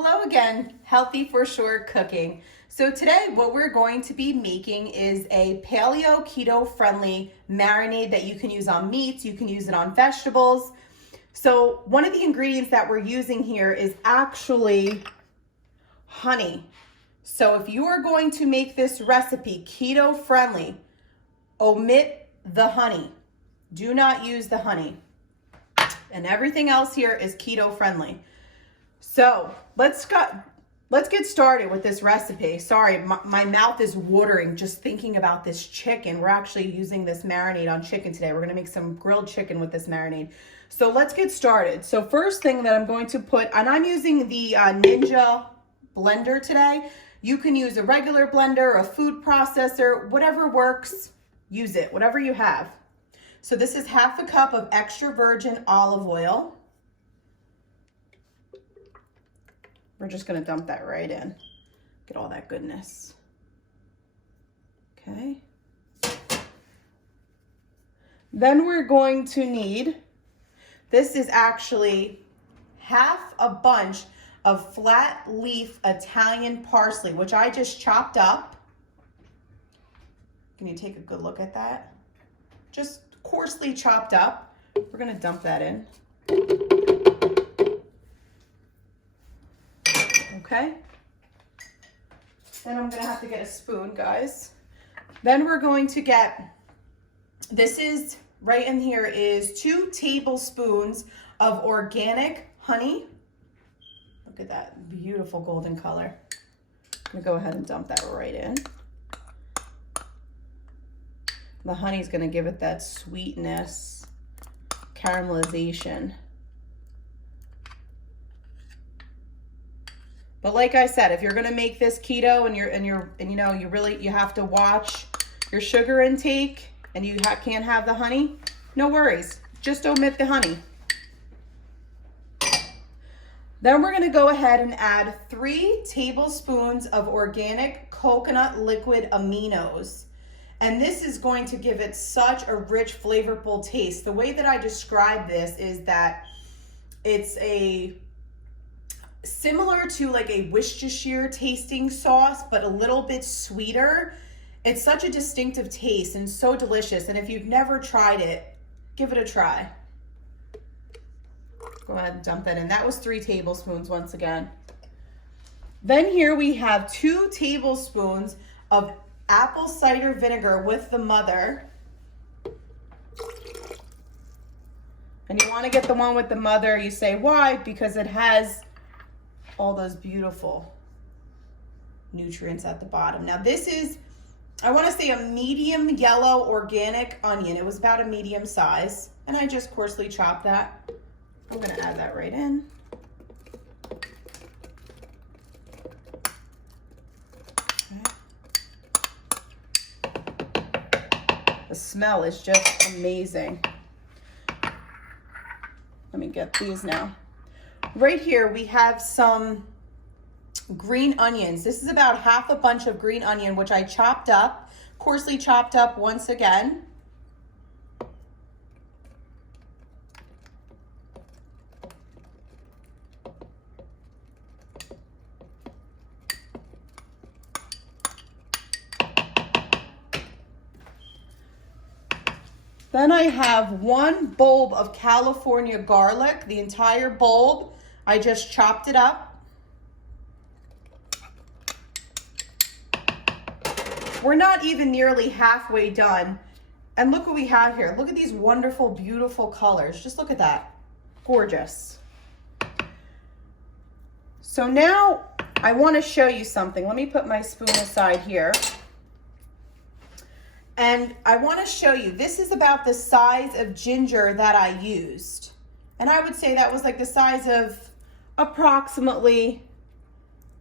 Hello again, Healthy for Sure Cooking. So today what we're going to be making is a paleo keto friendly marinade that you can use on meats, you can use it on vegetables. So one of the ingredients that we're using here is actually honey. So if you are going to make this recipe keto friendly, omit the honey. Do not use the honey. And everything else here is keto friendly. So let's get started with this recipe. Sorry, my mouth is watering just thinking about this chicken. We're actually using this marinade on chicken today. We're gonna make some grilled chicken with this marinade. So let's get started. So first thing that I'm going to put, and I'm using the Ninja blender today. You can use a regular blender, a food processor, whatever works, use it, whatever you have. So this is half a cup of extra virgin olive oil. We're just gonna dump that right in. Get all that goodness. Okay. Then we're going to need, this is actually half a bunch of flat leaf Italian parsley, which I just chopped up. Can you take a good look at that? Just coarsely chopped up. We're gonna dump that in. Okay. Then I'm gonna have to get a spoon, guys. Then we're going to get, this is, right in here is 2 tablespoons of organic honey. Look at that beautiful golden color. I'm gonna go ahead and dump that right in. The honey's gonna give it that sweetness, caramelization. But like I said, if you're gonna make this keto and you have to watch your sugar intake and you can't have the honey, no worries, just omit the honey. Then we're gonna go ahead and add 3 tablespoons of organic coconut liquid aminos. And this is going to give it such a rich, flavorful taste. The way that I describe this is that it's similar to like a Worcestershire tasting sauce, but a little bit sweeter. It's such a distinctive taste and so delicious. And if you've never tried it, give it a try. Go ahead and dump that in. That was 3 tablespoons once again. Then here we have 2 tablespoons of apple cider vinegar with the mother. And you want to get the one with the mother. You say, why? Because it has all those beautiful nutrients at the bottom. Now this is, I want to say, a medium yellow organic onion. It was about a medium size, and I just coarsely chopped that. I'm going to add that right in. The smell is just amazing. Let me get these now. Right here we have some green onions. This is about half a bunch of green onion, which I chopped up, coarsely chopped up once again. Then I have 1 bulb of California garlic, the entire bulb. I just chopped it up. We're not even nearly halfway done. And look what we have here. Look at these wonderful, beautiful colors. Just look at that. Gorgeous. So now I want to show you something. Let me put my spoon aside here. And I want to show you, this is about the size of ginger that I used. And I would say that was like the size of approximately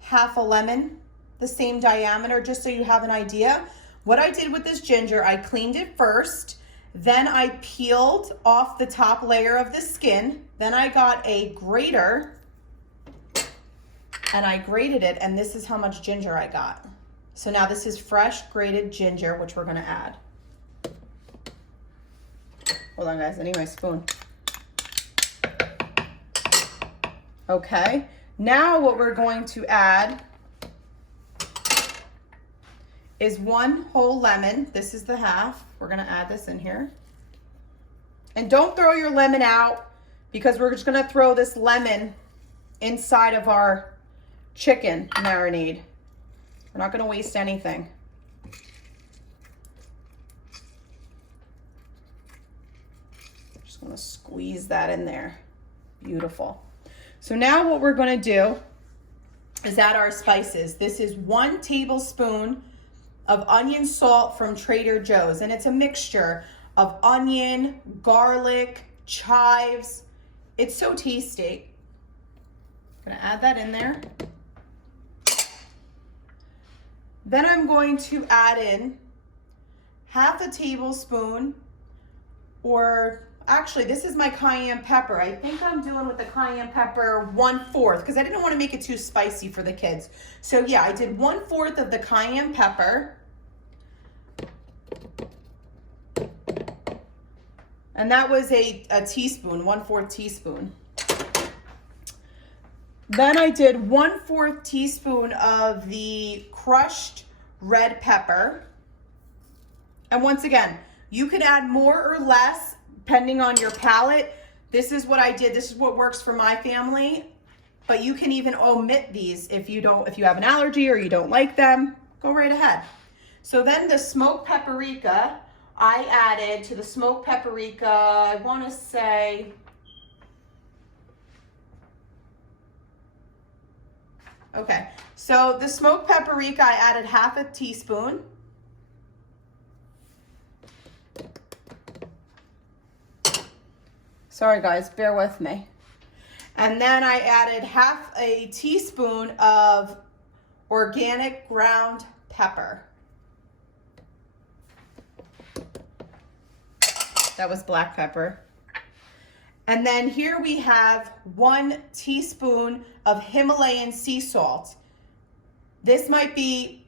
half a lemon, the same diameter, just so you have an idea. What I did with this ginger, I cleaned it first, then I peeled off the top layer of the skin, then I got a grater and I grated it, and this is how much ginger I got. So now this is fresh grated ginger, which we're gonna add. Hold on guys, I need my spoon. Okay, Now what we're going to add is 1 whole lemon. This is the half. We're gonna add this in here. And don't throw your lemon out, because we're just gonna throw this lemon inside of our chicken marinade. We're not gonna waste anything. Just gonna squeeze that in there. Beautiful. So now what we're gonna do is add our spices. This is 1 tablespoon of onion salt from Trader Joe's, and it's a mixture of onion, garlic, chives. It's so tasty. I'm gonna add that in there. Then I'm going to add in half a tablespoon, or actually this is my cayenne pepper. I think I'm doing with the cayenne pepper 1/4, because I didn't want to make it too spicy for the kids. So yeah, I did 1/4 of the cayenne pepper. And that was a teaspoon, 1/4 teaspoon. Then I did 1/4 teaspoon of the crushed red pepper. And once again, you could add more or less depending on your palate. This is what I did. This is what works for my family. But you can even omit these if you have an allergy or you don't like them. Go right ahead. So then the smoked paprika, I added to the smoked paprika, I want to say, okay, so the smoked paprika, I added half a teaspoon. Sorry guys, bear with me. And then I added half a teaspoon of organic ground pepper. That was black pepper. And then here we have 1 teaspoon of Himalayan sea salt. This might be,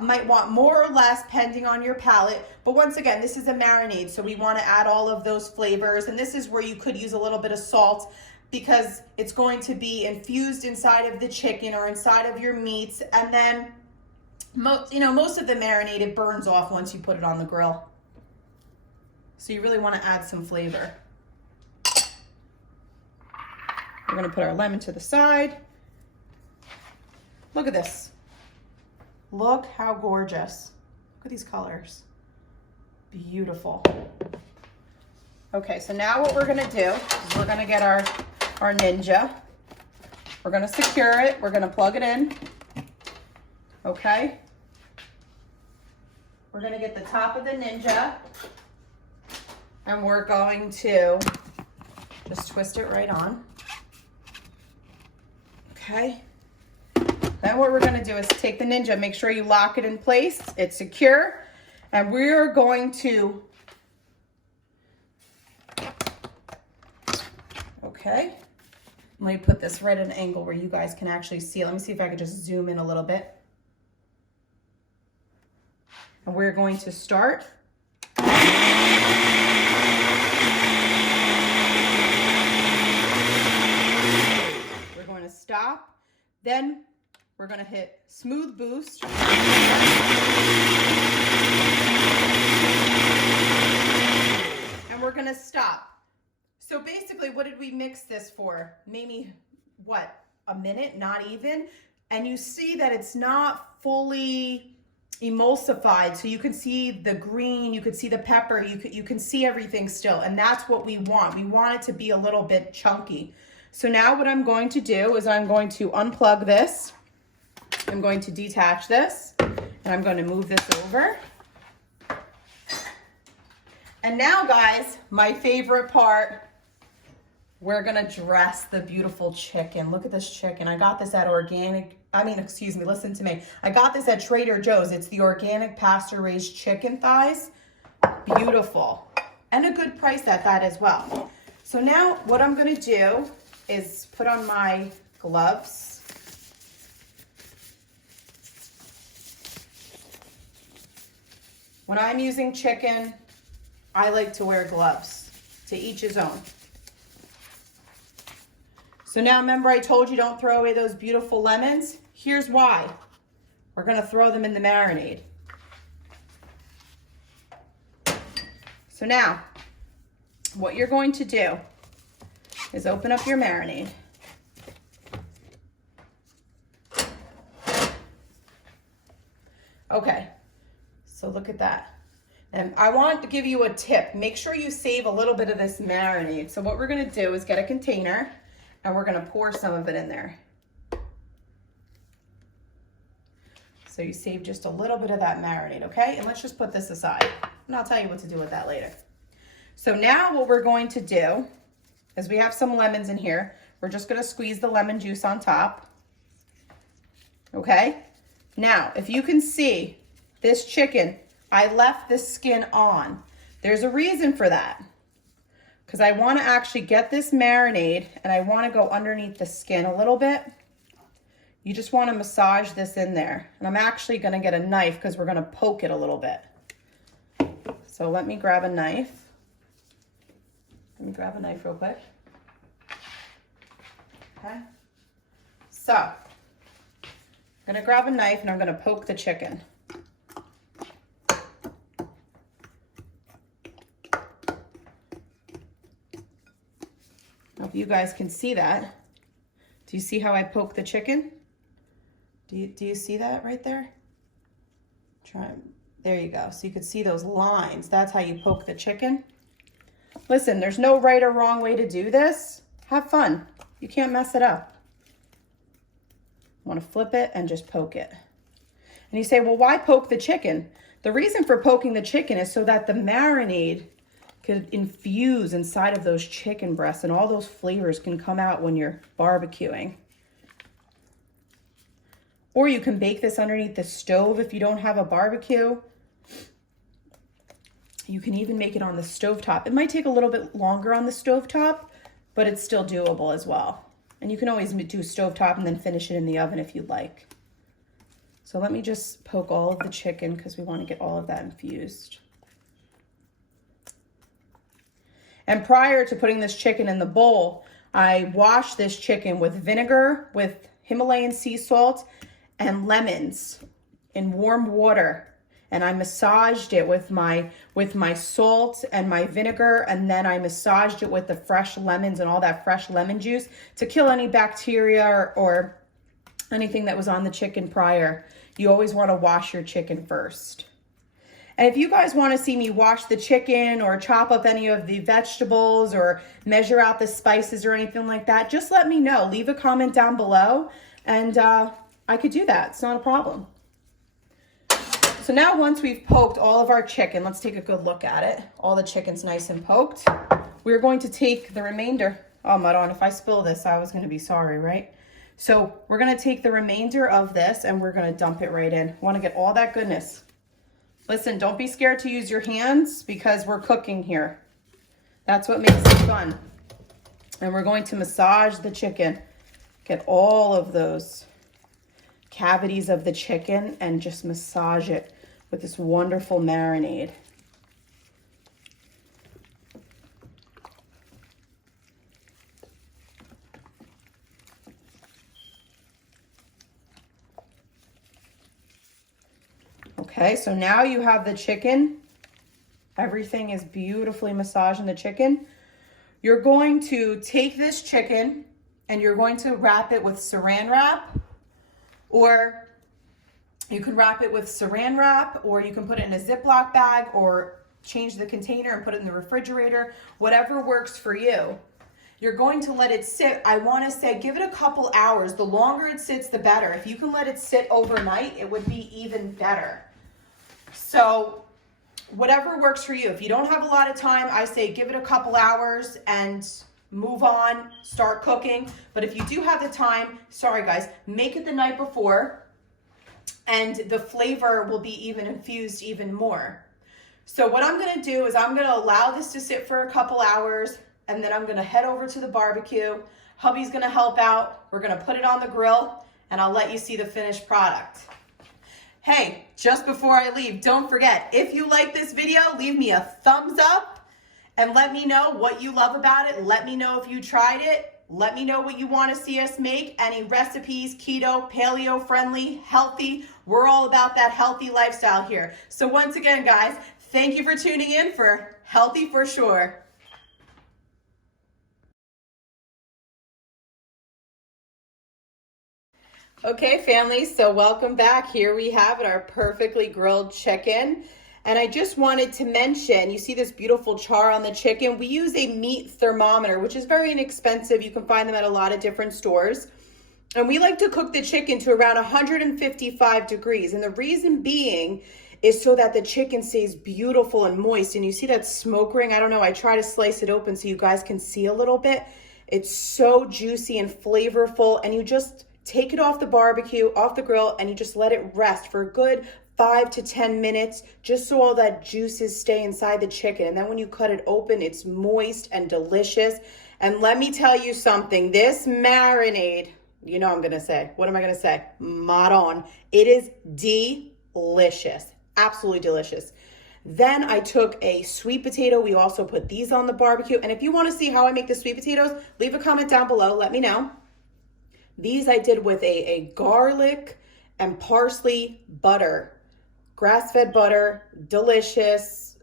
might want more or less depending on your palate. But once again, this is a marinade, so we want to add all of those flavors. And this is where you could use a little bit of salt, because it's going to be infused inside of the chicken or inside of your meats. And then, most of the marinade, it burns off once you put it on the grill. So you really want to add some flavor. We're going to put our lemon to the side. Look at this. Look how gorgeous. Look at these colors. Beautiful. Okay, so now what we're going to do is we're going to get our Ninja. We're going to secure it. We're going to plug it in. Okay. We're going to get the top of the Ninja. And we're going to just twist it right on. Okay. Then what we're gonna do is take the Ninja, make sure you lock it in place, it's secure, and we're going to, okay. Let me put this right at an angle where you guys can actually see it. Let me see if I can just zoom in a little bit. And we're going to start. Stop. Then we're going to hit smooth boost. And we're going to stop. So basically, what did we mix this for? Maybe, what, a minute? Not even. And you see that it's not fully emulsified. So you can see the green, you can see the pepper, you can see everything still. And that's what we want. We want it to be a little bit chunky. So now what I'm going to do is I'm going to unplug this. I'm going to detach this, and I'm going to move this over. And now, guys, my favorite part, we're going to dress the beautiful chicken. Look at this chicken. I got this at listen to me. I got this at Trader Joe's. It's the organic pasture-raised chicken thighs. Beautiful. And a good price at that as well. So now what I'm going to do is put on my gloves. When I'm using chicken, I like to wear gloves. To each his own. So now remember I told you don't throw away those beautiful lemons? Here's why. We're gonna throw them in the marinade. So now, what you're going to do is open up your marinade. Okay, so look at that. And I want to give you a tip. Make sure you save a little bit of this marinade. So what we're gonna do is get a container and we're gonna pour some of it in there. So you save just a little bit of that marinade, okay? And let's just put this aside and I'll tell you what to do with that later. So now what we're going to do is we have some lemons in here. We're just gonna squeeze the lemon juice on top, okay? Now, if you can see this chicken, I left the skin on. There's a reason for that, because I want to actually get this marinade and I want to go underneath the skin a little bit. You just want to massage this in there. And I'm actually going to get a knife because we're going to poke it a little bit. So let me grab a knife. Let me grab a knife real quick. Okay. So I'm going to grab a knife and I'm going to poke the chicken. If you guys can see that. Do you see how I poke the chicken? Do you see that right there? There you go. So you can see those lines. That's how you poke the chicken. Listen, there's no right or wrong way to do this. Have fun. You can't mess it up. You want to flip it and just poke it. And you say, well, why poke the chicken? The reason for poking the chicken is so that the marinade could infuse inside of those chicken breasts and all those flavors can come out when you're barbecuing. Or you can bake this underneath the stove if you don't have a barbecue. You can even make it on the stovetop. It might take a little bit longer on the stovetop, but it's still doable as well. And you can always do stovetop and then finish it in the oven if you'd like. So let me just poke all of the chicken because we want to get all of that infused. And prior to putting this chicken in the bowl, I washed this chicken with vinegar, with Himalayan sea salt, and lemons in warm water. And I massaged it with my salt and my vinegar, and then I massaged it with the fresh lemons and all that fresh lemon juice to kill any bacteria or anything that was on the chicken prior. You always want to wash your chicken first. And if you guys want to see me wash the chicken or chop up any of the vegetables or measure out the spices or anything like that, just let me know. Leave a comment down below and I could do that. It's not a problem. So now once we've poked all of our chicken, let's take a good look at it. All the chicken's nice and poked. We're going to take the remainder. Oh, Maron, if I spill this, I was going to be sorry, right? So we're going to take the remainder of this and we're going to dump it right in. Want to get all that goodness. Listen, don't be scared to use your hands because we're cooking here. That's what makes it fun. And we're going to massage the chicken. Get all of those cavities of the chicken and just massage it with this wonderful marinade. Okay, so now you have the chicken. Everything is beautifully massaged in the chicken. You're going to take this chicken and you're going to wrap it with saran wrap, or you can wrap it with saran wrap, or you can put it in a Ziploc bag or change the container and put it in the refrigerator, whatever works for you. You're going to let it sit. I want to say give it a couple hours. The longer it sits, the better. If you can let it sit overnight, it would be even better. So whatever works for you. If you don't have a lot of time, I say give it a couple hours and move on, start cooking. But if you do have the time, sorry guys, make it the night before and the flavor will be even infused even more. So what I'm going to do is I'm going to allow this to sit for a couple hours and then I'm going to head over to the barbecue. Hubby's going to help out. We're going to put it on the grill and I'll let you see the finished product. Hey, just before I leave, don't forget, if you like this video, leave me a thumbs up and let me know what you love about it. Let me know if you tried it. Let me know what you want to see us make. Any recipes, keto, paleo friendly, healthy. We're all about that healthy lifestyle here. So once again, guys, thank you for tuning in for Healthy for Sure. Okay, family, so welcome back. Here we have it, our perfectly grilled chicken. And I just wanted to mention, you see this beautiful char on the chicken. We use a meat thermometer, which is very inexpensive. You can find them at a lot of different stores. And we like to cook the chicken to around 155 degrees. And the reason being is so that the chicken stays beautiful and moist. And you see that smoke ring? I don't know, I try to slice it open so you guys can see a little bit. It's so juicy and flavorful, and you just take it off the barbecue, off the grill, and you just let it rest for a good 5 to 10 minutes, just so all that juices stay inside the chicken. And then when you cut it open, it's moist and delicious. And let me tell you something, this marinade, you know I'm gonna say, what am I gonna say? Maron. It is delicious, absolutely delicious. Then I took a sweet potato. We also put these on the barbecue. And if you wanna see how I make the sweet potatoes, leave a comment down below, let me know. These I did with a garlic and parsley butter, grass-fed butter, delicious.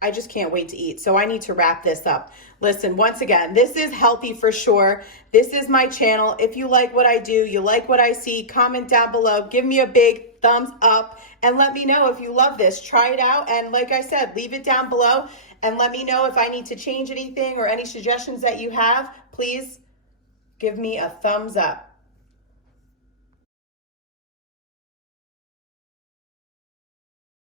I just can't wait to eat. So I need to wrap this up. Listen, once again, this is Healthy for Sure. This is my channel. If you like what I do, you like what I see, comment down below, give me a big thumbs up, and let me know if you love this. Try it out, and like I said, leave it down below, and let me know if I need to change anything or any suggestions that you have. Please give me a thumbs up.